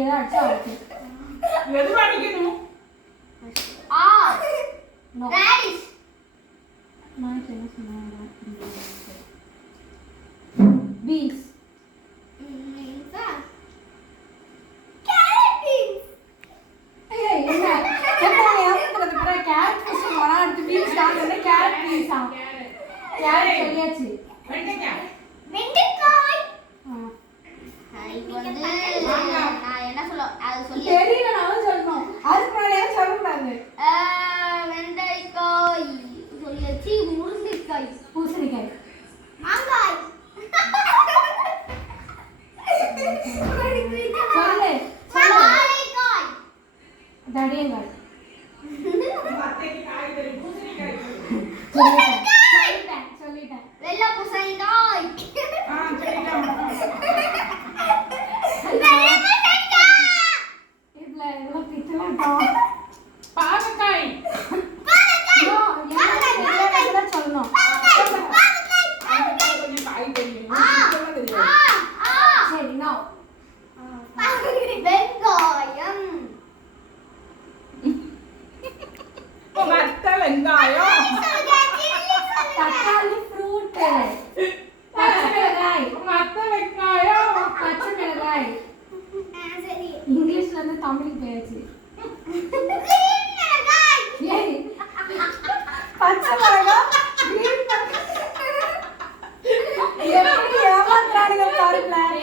அப்படியே அடிச்சா ஓகே. எது அடிக்கணும்? ஆ நோ ரேடிஷ். நான் என்ன சொன்னேன்? பீன்ஸ். Carrot beans. ஏய் என்ன எப்போ ஏத்துறது கூட கேரட் ஃபிஷ் வர அடுத்து பீன்ஸ் சாப்பிடுறது கேரட் பீன்ஸா கேரட் சொல்லியாச்சு வெண்டைக்காய். வெண்டைக்காய். ஆ இது நான் என்ன சொல்ல அது சொல்லி தெரியல நான் சொல்லணும் அதுக்கு முன்னாடியே சொல்லக்கூடாது வெண்டைக்காய் சொல்லியாச்சு. முருங்கைக்காய். பூசணிக்காய் மாங்காய். சொல்லு வாழைக்காய். தடியங்காய் அத்தைக்கு காய் தெரியும். பூசணிக்காய். சொல்லிட்டேன் வெள்ளை பூசணிக்காய். சொல்லிட்டேன். இதுல எல்லாம் பித்தலாட்டா பாகக்காய். சொல்லணும் பாகக்காய் கொஞ்சம் காய் தெரியும். இதெல்லாம் தெரியாது. சரி நோ வெங்காயம். வத்த வெங்காயம். தக்காளி ஃப்ரூட் பச்சை மிளகாய் வத்த வெங்காயம். பச்சை மிளகாய் சரி. இங்கிலீஷ்ல இருந்து தமிழுக்கு போயாச்சு ஏய் பச்சை மிளகாய் green மிளகாய். எப்படி ஏமாத்துறானுங்க பாருங்களேன்